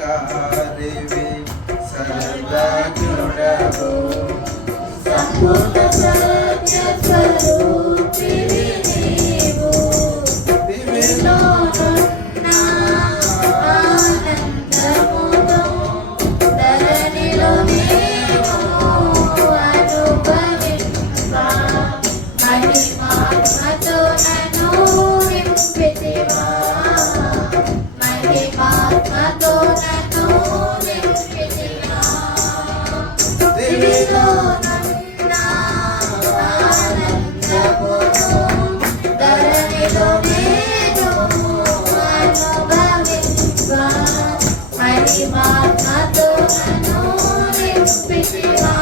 సర్వాధికారివి సర్వజ్ఞుడవు సంపూర్ణ సత్య స్వరూపివి నీవు దివిలోనున్న ఆనందమును ధరణిలో నేను అనుభవింపా మహిమాత్మతో నన్ను నింపితివా మహిమాత్మతో నన్ను నింపితివా దివిలోనున్న ఆనందమును ధరణిలో నేను అనుభవింపా మహిమాత్మతో నన్ను నింపితివా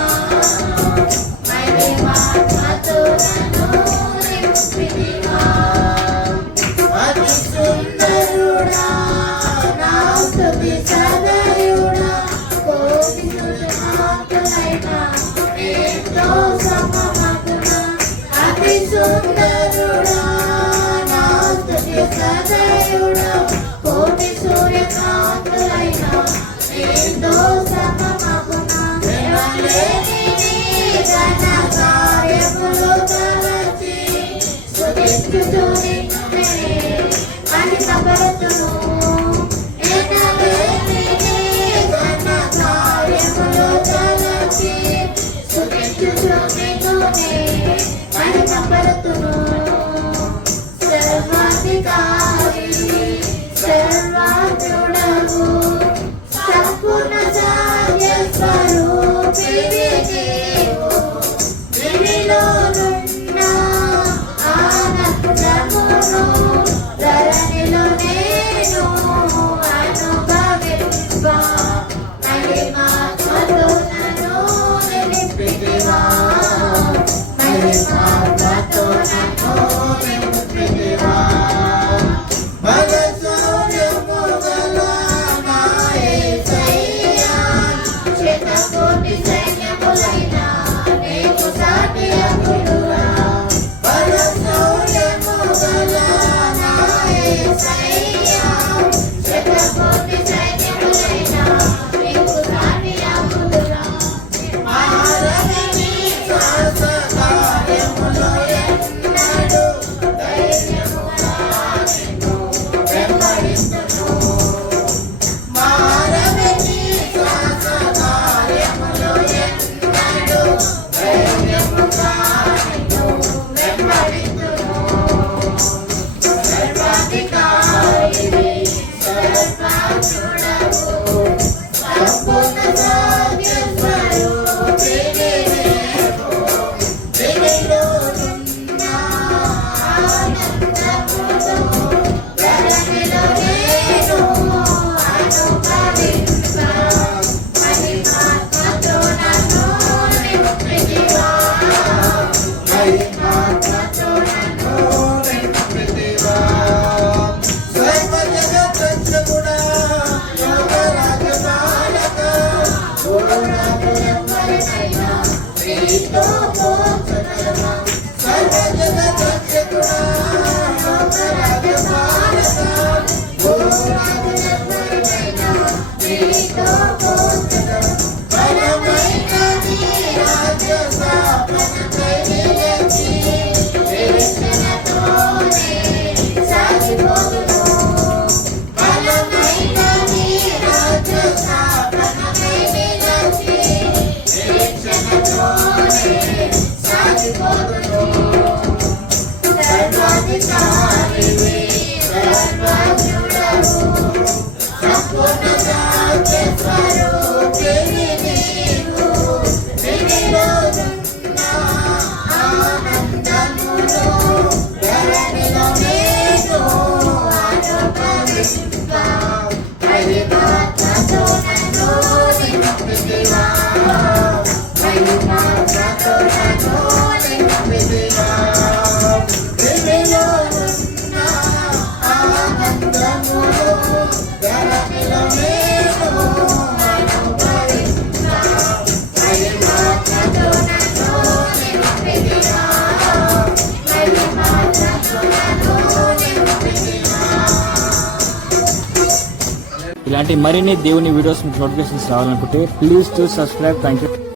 మహిమాత్మతో నన్ను నింపితివా అతి సుందరుడా నా స్తుతి సదయుడా కోటి సుజనాథులైనా నీతో సమమగునా అతి సుందరుడా నా స్తుతి సదయుడా కోటి సూర్యకాంతులైనా నీతో సమమగునా దేవలేని నీ ఘన కార్యములు తలచి స్తుతించుచు నిన్నే మహిమపరతును ఎనలేని నీ ఘన కార్యములు తలచి స్తుతించుచు నిన్నే మహిమపరతును సర్వాధికారి సర్వజ్ఞుడవు సంపూర్ణ సత్య స్వరూపివి నీవు దివిలోనున్న ఆనందమును ధరణిలో నేను అనుభవింపా మహిమాత్మతో నన్ను నింపితివా మహిమాత్మతో నన్ను నింపితివా బలశౌర్యము గల నా యేసయ్యా శతకోటి సైన్యములైన నీకు సాటి అగుదురా బలశౌర్యము గల నా యేసయ్యా శతకోటి సైన్యములైన నీకు సాటి అగుదురా మారని నీ శ్వాస కార్యములో ఎన్నడూ ధైర్యముగా నిన్ను వెంబడిస్తును మారని నీ శ్వాస కార్యములో ఎన్నడూ ధైర్యముగా నిన్ను వెంబడిస్తును సర్వాధికారివి సర్వజ్ఞుడవు సంపూర్ణ సత్య స్వరూపివి నీవు దివిలోనున్న ఆనందమును ధరణిలో నేను అనుభవింపా మహిమాత్మతో నన్ను నింపితివా మహిమాత్మతో నన్ను నింపితివా సర్వజగత్రక్షకుడా యోగరాజపాలక ఎవరినైనా నీతో పోల్చగలమా సర్వజగత్రక్షకుడా యోగరాజపాలక ఎవరినైనా నీతో పోల్చగలమా బలమైన నీ రాజ్య స్థాపనకై నిలిచి నిరీక్షణతోనే సాగిపోదును బలమైన నీ రాజ్య స్థాపనకై నిలిచి నిరీక్షణతోనే సాగిపోదును సర్వాధికారివి సర్వజ్ఞుడవు సంపూర్ణ సత్య స్వరూపివి నీవు దివిలోనున్న ఆనందమును ధరణిలో నేను అనుభవింపా మహిమాత్మతో నన్ను నింపితివా మహిమాత్మతో నన్ను నింపితివా దివిలోనున్న ఆనందమును ధరణిలో నేను అనుభవింపా మహిమాత్మతో నన్ను నింపితివా మహిమాత్మతో నన్ను నింపితివా ఇలాంటి మరిన్ని దేవుని వీడియోస్ మీకు నోటిఫికేషన్స్ రావాలనుకుంటే please to subscribe. Thank you.